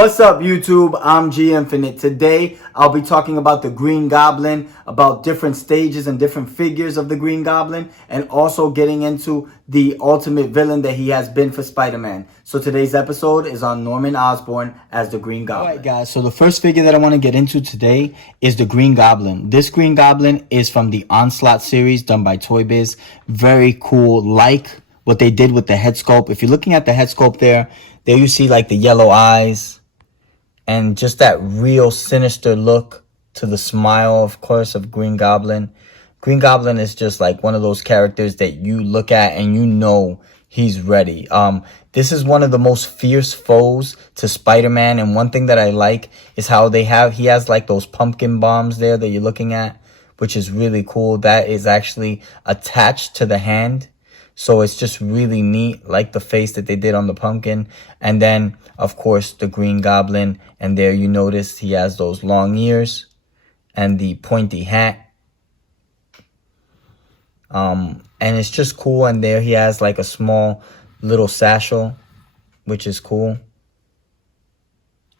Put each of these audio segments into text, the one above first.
What's up, YouTube? I'm G Infinite. Today, I'll be talking about the Green Goblin, about different stages and different figures of the Green Goblin, and also getting into the ultimate villain that he has been for Spider-Man. So today's episode is on Norman Osborn as the Green Goblin. Alright guys, so the first figure that I want to get into today is the Green Goblin. This Green Goblin is from the Onslaught series done by Toy Biz. Very cool, like what they did with the head sculpt. If you're looking at the head sculpt there you see like the yellow eyes. And just that real sinister look to the smile, of course, of Green Goblin. Green Goblin is just like one of those characters that you look at and you know he's ready. This is one of the most fierce foes to Spider-Man. And one thing that I like is how he has like those pumpkin bombs there that you're looking at, which is really cool. That is actually attached to the hand. So it's just really neat, like the face that they did on the pumpkin. And then, of course, the Green Goblin. And there you notice he has those long ears and the pointy hat. And it's just cool. And there he has like a small little satchel, which is cool.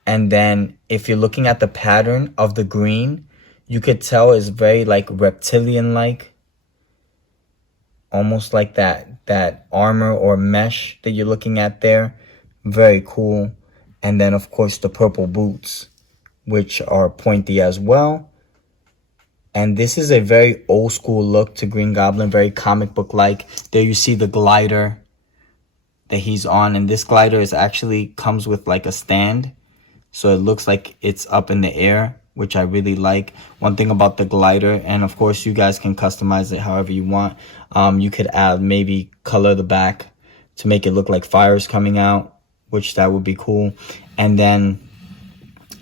And then if you're looking at the pattern of the green, you could tell it's very like reptilian-like. Almost like that armor or mesh that you're looking at there. Very cool. And then, of course, the purple boots, which are pointy as well. And this is a very old school look to Green Goblin, very comic book like. There you see the glider that he's on. And this glider actually comes with like a stand. So it looks like it's up in the air, which I really like. One thing about the glider, and of course you guys can customize it however you want. You could add, maybe color the back to make it look like fire's coming out, which that would be cool. And then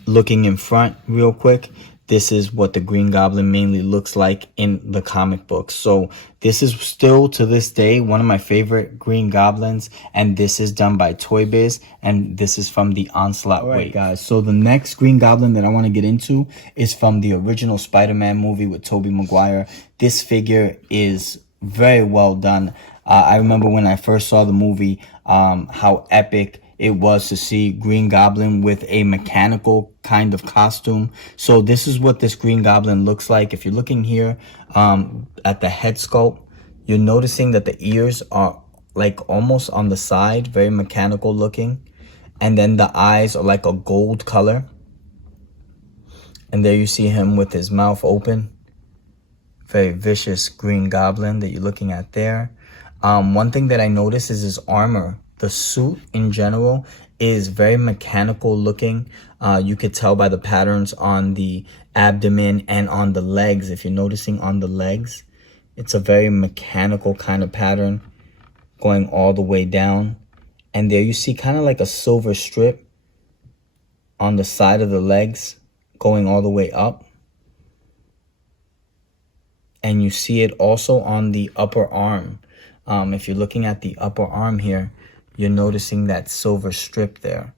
looking in front real quick, this is what the Green Goblin mainly looks like in the comic books. So this is still to this day one of my favorite Green Goblins, and this is done by Toy Biz, and this is from the Onslaught wave. Guys, so the next Green Goblin that I want to get into is from the original Spider-Man movie with Tobey Maguire. This figure is very well done. I remember when I first saw the movie, how epic it was to see Green Goblin with a mechanical kind of costume. So this is what this Green Goblin looks like. If you're looking here at the head sculpt, you're noticing that the ears are like almost on the side, very mechanical looking. And then the eyes are like a gold color. And there you see him with his mouth open. Very vicious Green Goblin that you're looking at there. One thing that I noticed is his armor. The suit in general is very mechanical looking. You could tell by the patterns on the abdomen and on the legs. If you're noticing on the legs, it's a very mechanical kind of pattern going all the way down. And there you see kind of like a silver strip on the side of the legs going all the way up. And you see it also on the upper arm. If you're looking at the upper arm here, you're noticing that silver strip there,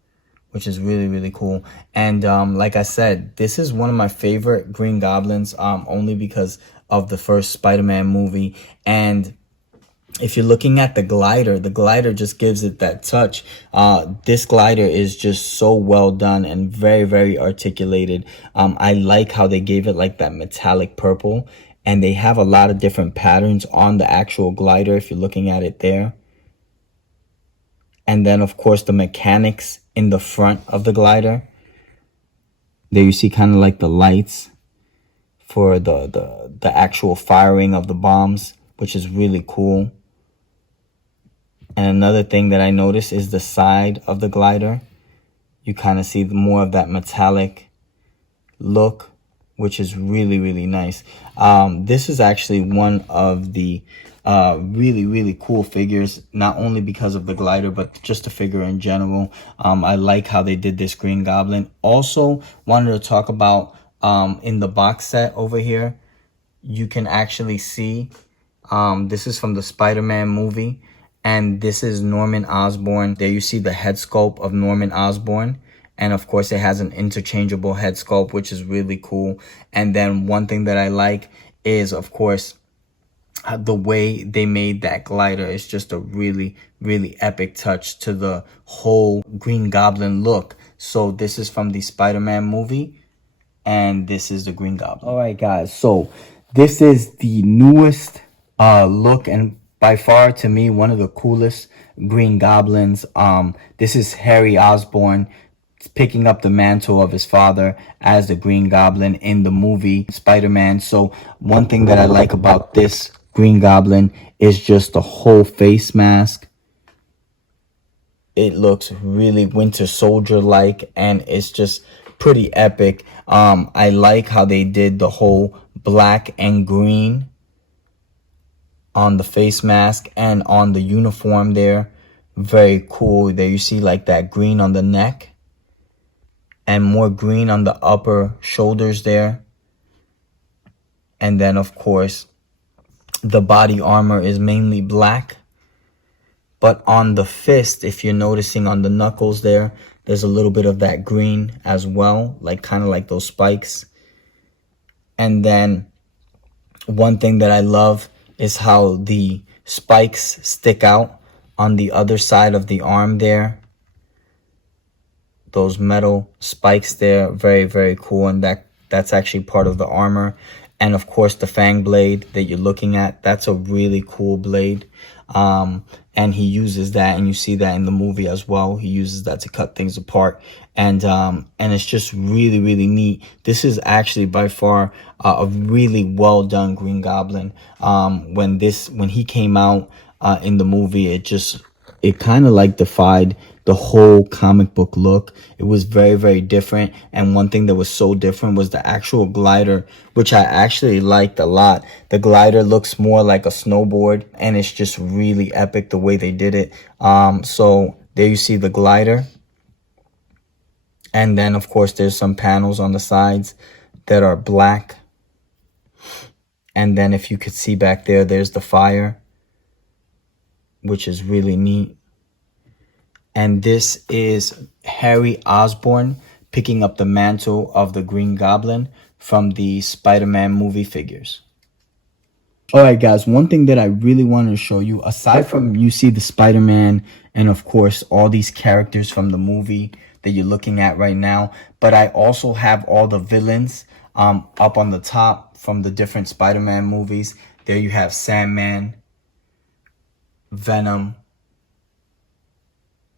which is really, really cool. And like I said, this is one of my favorite Green Goblins, only because of the first Spider-Man movie. And if you're looking at the glider just gives it that touch. This glider is just so well done and very, very articulated. I like how they gave it like that metallic purple. And they have a lot of different patterns on the actual glider if you're looking at it there. And then, of course, the mechanics in the front of the glider. There you see kind of like the lights for the actual firing of the bombs, which is really cool. And another thing that I noticed is the side of the glider. You kind of see more of that metallic look, which is really, really nice. This is actually one of the really, really cool figures, not only because of the glider, but just the figure in general. I like how they did this Green Goblin. Also wanted to talk about in the box set over here, you can actually see this is from the Spider-Man movie, and this is Norman Osborn. There you see the head sculpt of Norman Osborn. And of course, it has an interchangeable head sculpt, which is really cool. And then one thing that I like is, of course, the way they made that glider is just a really, really epic touch to the whole Green Goblin look. So this is from the Spider-Man movie, and this is the Green Goblin. All right, guys. So this is the newest look, and by far to me one of the coolest Green Goblins. This is Harry Osborn picking up the mantle of his father as the Green Goblin in the movie Spider-Man. So one thing that I like about this Green Goblin is just the whole face mask. It looks really Winter Soldier like, and it's just pretty epic. I like how they did the whole black and green on the face mask and on the uniform there. Very cool. There you see like that green on the neck and more green on the upper shoulders there. And then of course the body armor is mainly black, but on the fist, if you're noticing on the knuckles there, there's a little bit of that green as well, like kind of like those spikes. And then one thing that I love is how the spikes stick out on the other side of the arm there. Those metal spikes there, very, very cool. And that's actually part of the armor. And of course the fang blade that you're looking at, that's a really cool blade. And he uses that, and you see that in the movie as well. He uses that to cut things apart, and it's just really, really neat. This is actually by far a really well done Green Goblin. When he came out in the movie, it kind of like defied the whole comic book look. It was very, very different. And one thing that was so different was the actual glider, which I actually liked a lot. The glider looks more like a snowboard, and it's just really epic the way they did it. So there you see the glider. And then of course there's some panels on the sides that are black. And then if you could see back there, there's the fire, which is really neat. And this is Harry Osborn picking up the mantle of the Green Goblin from the Spider-Man movie figures. All right, guys, one thing that I really wanted to show you, aside from you see the Spider-Man and, of course, all these characters from the movie that you're looking at right now, but I also have all the villains up on the top from the different Spider-Man movies. There you have Sandman, Venom,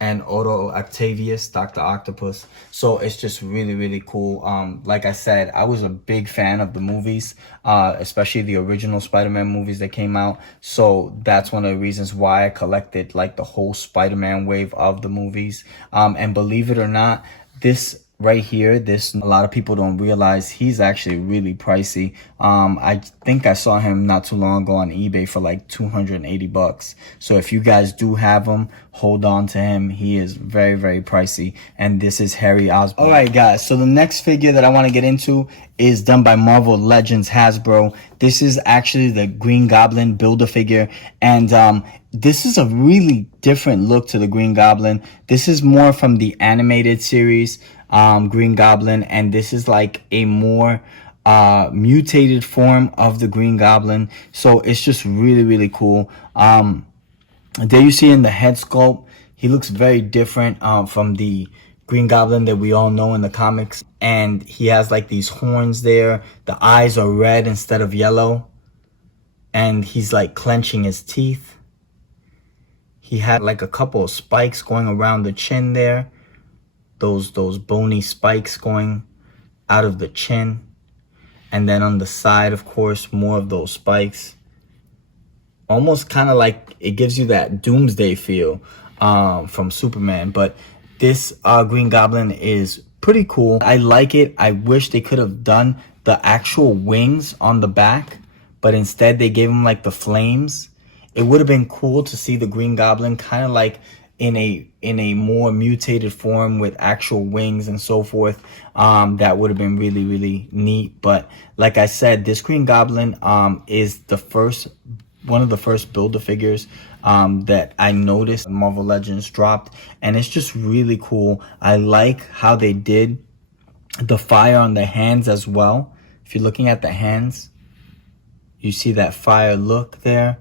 and Otto Octavius, Dr. Octopus. So it's just really, really cool. Like I said, I was a big fan of the movies, especially the original Spider-Man movies that came out. So that's one of the reasons why I collected like the whole Spider-Man wave of the movies. And believe it or not, this right here, a lot of people don't realize he's actually really pricey. I think I saw him not too long ago on eBay for like 280 bucks. So if you guys do have him, hold on to him. He is very, very pricey. And this is Harry Osborn. All right, guys. So the next figure that I want to get into is done by Marvel Legends Hasbro. This is actually the Green Goblin Build-A-Figure. And this is a really different look to the Green Goblin. This is more from the animated series, Green Goblin, and this is like a more mutated form of the Green Goblin. So it's just really, really cool. There you see in the head sculpt, he looks very different from the Green Goblin that we all know in the comics. And he has like these horns there. The eyes are red instead of yellow. And he's like clenching his teeth. He had like a couple of spikes going around the chin there. Those bony spikes going out of the chin. And then on the side, of course, more of those spikes. Almost kind of like it gives you that Doomsday feel from Superman. But this Green Goblin is pretty cool. I like it. I wish they could have done the actual wings on the back, but instead they gave him like the flames. It would have been cool to see the Green Goblin kind of like in a more mutated form with actual wings and so forth. That would have been really, really neat. But like I said, this Green Goblin is one of the first Build-A-Figures that I noticed Marvel Legends dropped, and it's just really cool. I like how they did the fire on the hands as well. If you're looking at the hands, You see that fire look there.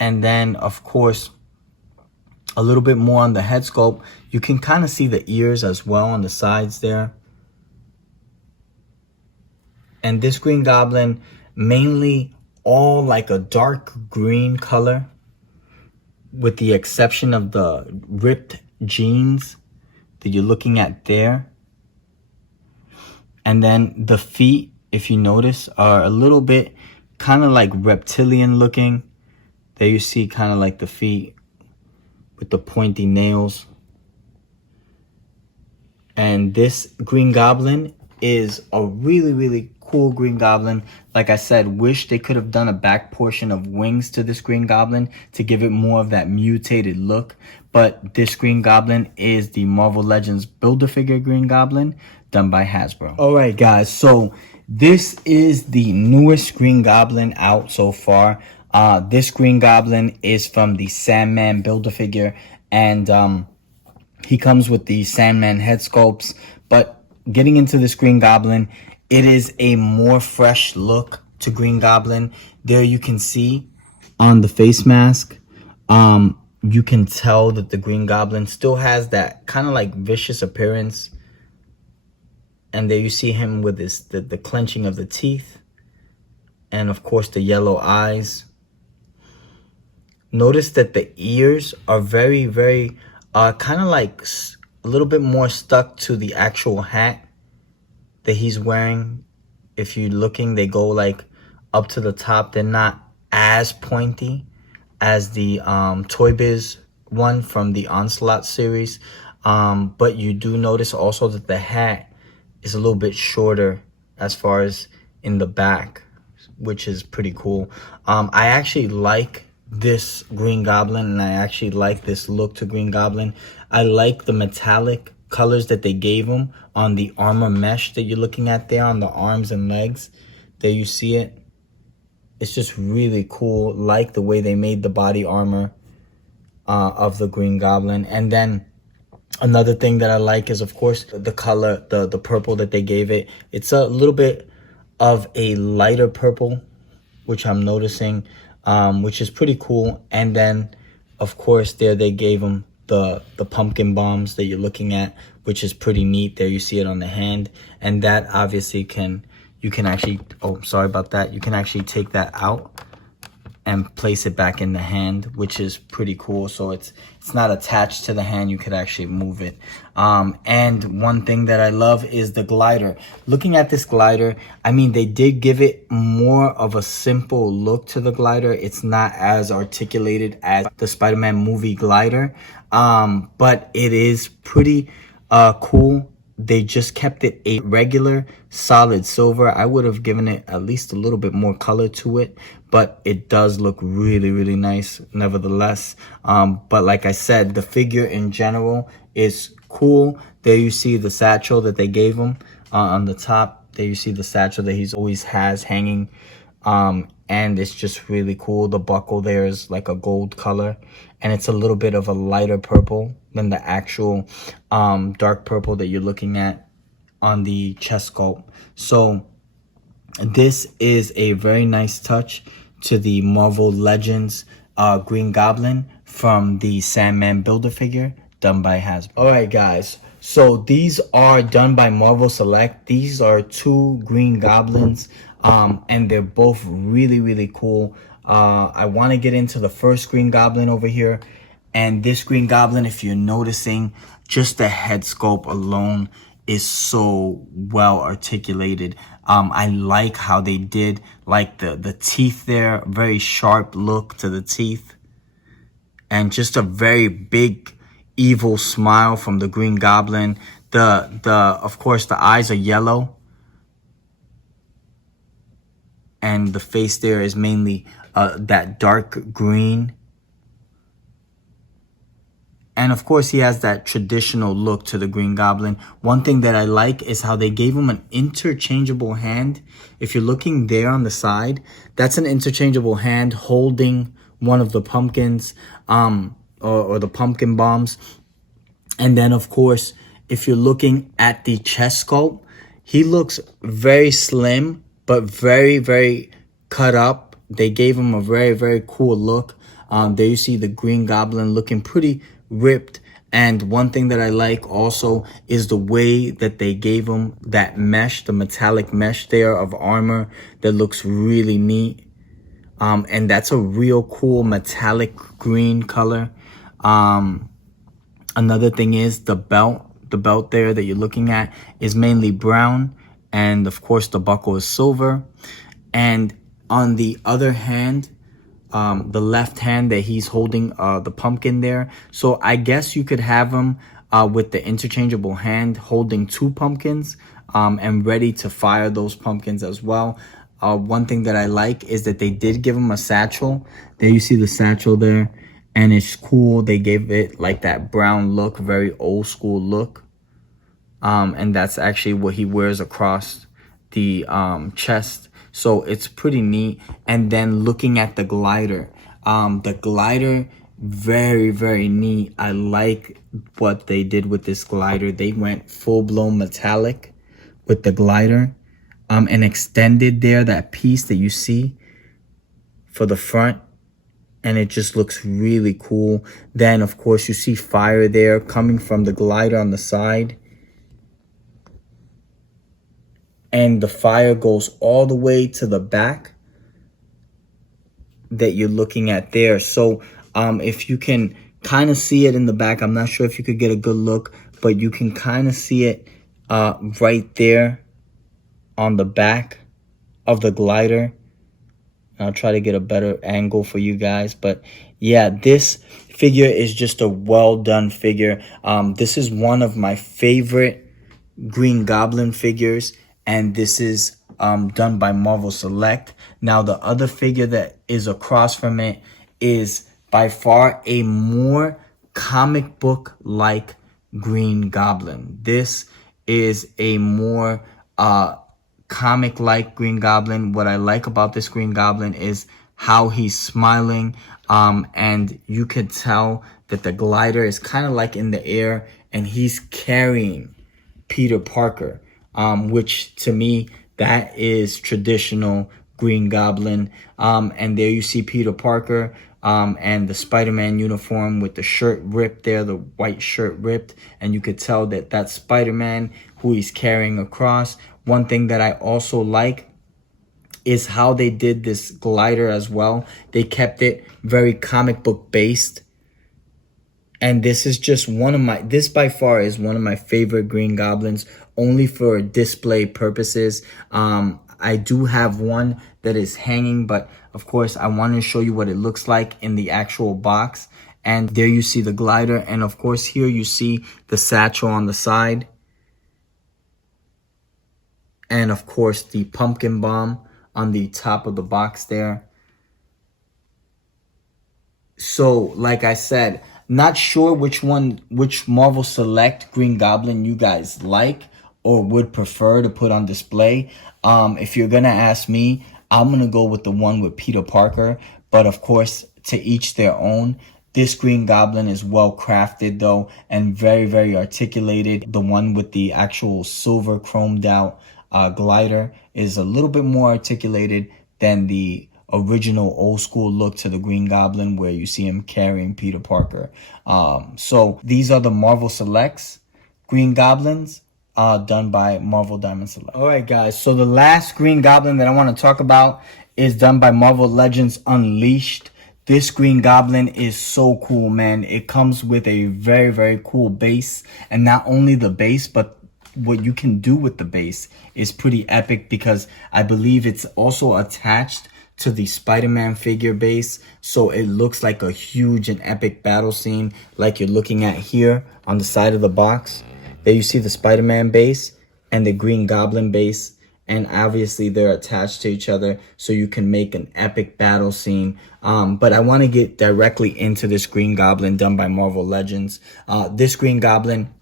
And then, of course, a little bit more on the head sculpt. You can kind of see the ears as well on the sides there. And this Green Goblin, mainly all like a dark green color, with the exception of the ripped jeans that you're looking at there. And then the feet, if you notice, are a little bit kind of like reptilian looking. There you see kind of like the feet with the pointy nails. And this Green Goblin is a really, really cool Green Goblin. Like I said, wish they could have done a back portion of wings to this Green Goblin to give it more of that mutated look. But this Green Goblin is the Marvel Legends Build-A-Figure Green Goblin done by Hasbro. Alright guys, so this is the newest Green Goblin out so far. This Green Goblin is from the Sandman Build-A-Figure, and he comes with the Sandman head sculpts. But getting into this Green Goblin, it is a more fresh look to Green Goblin. There you can see on the face mask, you can tell that the Green Goblin still has that kind of like vicious appearance. And there you see him with the clenching of the teeth. And of course the yellow eyes. Notice that the ears are very, very kind of like a little bit more stuck to the actual hat that he's wearing. If you're looking, they go like up to the top. They're not as pointy as the Toy Biz one from the Onslaught series. But you do notice also that the hat is a little bit shorter as far as in the back, which is pretty cool. I actually like this Green Goblin, and I actually like this look to Green Goblin. I like the metallic colors that they gave him on the armor mesh that you're looking at there on the arms and legs. There you see it. It's just really cool. Like the way they made the body armor of the Green Goblin. And then another thing that I like is, of course, the color, the purple that they gave it. It's a little bit of a lighter purple, which I'm noticing, which is pretty cool. And then, of course, there they gave him the pumpkin bombs that you're looking at, which is pretty neat. There you see it on the hand. And that obviously you can actually, oh, sorry about that. You can actually take that out and place it back in the hand, which is pretty cool. So it's not attached to the hand. You could actually move it. And one thing that I love is the glider. Looking at this glider, I mean, they did give it more of a simple look to the glider. It's not as articulated as the Spider-Man movie glider, but it is pretty cool. They just kept it a regular solid silver. I would have given it at least a little bit more color to it, but it does look really, really nice nevertheless. But like I said, the figure in general is cool. There you see the satchel that they gave him on the top. There you see the satchel that he's always has hanging. And it's just really cool. The buckle there is like a gold color, and it's a little bit of a lighter purple than the actual dark purple that you're looking at on the chest sculpt. So this is a very nice touch to the Marvel Legends Green Goblin from the Sandman Build-A-Figure done by Hasbro. Alright guys, so these are done by Marvel Select. These are 2 Green Goblins, and they're both really, really cool. I want to get into the first Green Goblin over here. And this Green Goblin, if you're noticing, just the head sculpt alone is so well articulated. I like how they did like the teeth there, very sharp look to the teeth. And just a very big evil smile from the Green Goblin. Of course, the eyes are yellow. And the face there is mainly that dark green. And of course, he has that traditional look to the Green Goblin. One thing that I like is how they gave him an interchangeable hand. If you're looking there on the side, that's an interchangeable hand holding one of the pumpkins or the pumpkin bombs. And then, of course, if you're looking at the chest sculpt, he looks very slim but very, very cut up. They gave him a very, very cool look. There you see the Green Goblin looking pretty ripped. And one thing that I like also is the way that they gave him that mesh, the metallic mesh there of armor that looks really neat. And that's a real cool metallic green color. Another thing is the belt there that you're looking at is mainly brown. And of course the buckle is silver. And on the other hand, the left hand that he's holding the pumpkin there. So I guess you could have him with the interchangeable hand holding two pumpkins and ready to fire those pumpkins as well. One thing that I like is that they did give him a satchel. There you see the satchel there, and it's cool. They gave it like that brown look, very old school look. And that's actually what he wears across the chest. So it's pretty neat. And then looking at the glider, very, very neat. I like what they did with this glider. They went full-blown metallic with the glider and extended there that piece that you see for the front. And it just looks really cool. Then, of course, you see fire there coming from the glider on the side. And the fire goes all the way to the back that you're looking at there. So if you can kind of see it in the back, I'm not sure if you could get a good look, but you can kind of see it right there on the back of the glider. I'll try to get a better angle for you guys. But yeah, this figure is just a well done figure. This is one of my favorite Green Goblin figures. And this is done by Marvel Select. Now, the other figure that is across from it is by far a more comic book-like Green Goblin. This is a more comic-like Green Goblin. What I like about this Green Goblin is how he's smiling. And you could tell that the glider is kind of like in the air and he's carrying Peter Parker. Which to me, that is traditional Green Goblin. And there you see Peter Parker and the Spider-Man uniform with the shirt ripped there, the white shirt ripped. And you could tell that that's Spider-Man who he's carrying across. One thing that I also like is how they did this glider as well. They kept it very comic book based. And this is just this by far is one of my favorite Green Goblins, only for display purposes. I do have one that is hanging, but of course I want to show you what it looks like in the actual box. And there you see the glider. And of course here you see the satchel on the side. And of course the pumpkin bomb on the top of the box there. So like I said, not sure which Marvel Select Green Goblin you guys like or would prefer to put on display. If you're gonna ask me, I'm gonna go with the one with Peter Parker. But of course, to each their own. This Green Goblin is well crafted though, and very, very articulated. The one with the actual silver chromed out glider is a little bit more articulated than the original old school look to the Green Goblin where you see him carrying Peter Parker. So these are the Marvel Selects Green Goblins done by Marvel Diamond Select. All right, guys. So the last Green Goblin that I want to talk about is done by Marvel Legends Unleashed. This Green Goblin is so cool, man. It comes with a very, very cool base. And not only the base, but what you can do with the base is pretty epic because I believe it's also attached to the Spider-Man figure base. So it looks like a huge and epic battle scene like you're looking at here on the side of the box. There you see the Spider-Man base and the Green Goblin base. And obviously they're attached to each other so you can make an epic battle scene. But I want to get directly into this Green Goblin done by Marvel Legends. This Green Goblin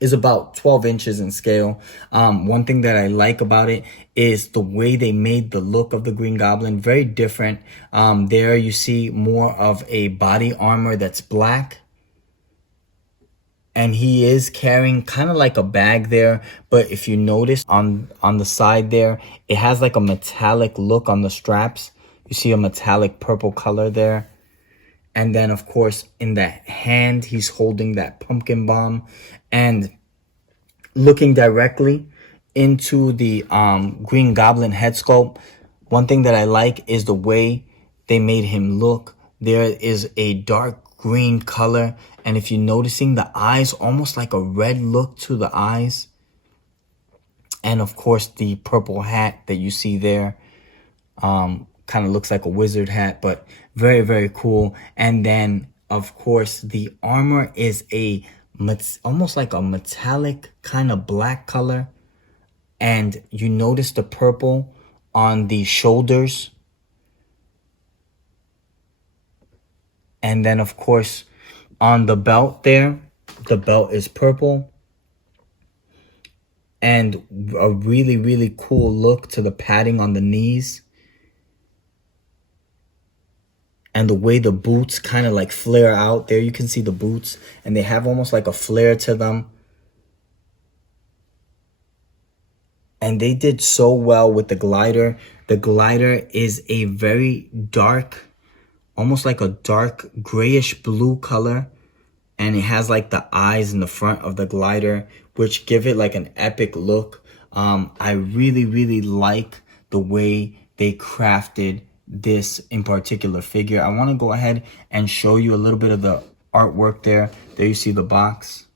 is about 12 inches in scale. One thing that I like about it is the way they made the look of the Green Goblin. Very different. There you see more of a body armor that's black. And he is carrying kind of like a bag there, but if you notice on the side there, it has like a metallic look on the straps. You see a metallic purple color there. And then of course in the hand he's holding that pumpkin bomb and looking directly into the Green Goblin head sculpt. One thing that I like is the way they made him look. There is a dark green color, and if you're noticing, the eyes almost like a red look to the eyes. And of course the purple hat that you see there kind of looks like a wizard hat, but very, very cool. And then of course the armor is almost like a metallic kind of black color, and you notice the purple on the shoulders. And then of course on the belt there, the belt is purple, and a really, really cool look to the padding on the knees. And the way the boots kind of like flare out there, you can see the boots and they have almost like a flare to them. And they did so well with the glider. The glider is a very dark, almost like a dark grayish blue color. And it has like the eyes in the front of the glider, which give it like an epic look. I really, really like the way they crafted this in particular figure. I want to go ahead and show you a little bit of the artwork there. There you see the box.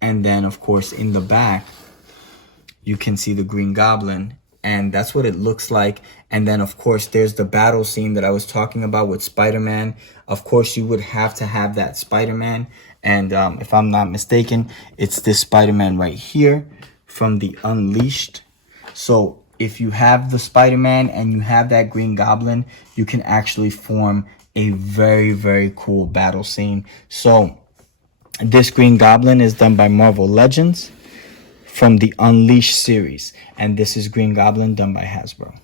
And then of course in the back, you can see the Green Goblin, and that's what it looks like. And then of course there's the battle scene that I was talking about with Spider-Man. Of course you would have to have that Spider-Man, and if I'm not mistaken, it's this Spider-Man right here from the Unleashed. So if you have the Spider-Man and you have that Green Goblin, you can actually form a very, very cool battle scene. So this Green Goblin is done by Marvel Legends from the Unleashed series, and this is Green Goblin done by Hasbro.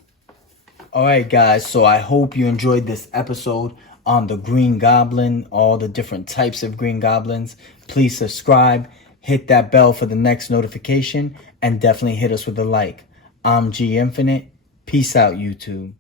Alright guys, so I hope you enjoyed this episode on the Green Goblin, all the different types of Green Goblins. Please subscribe, hit that bell for the next notification, and definitely hit us with a like. I'm G Infinite. Peace out, YouTube.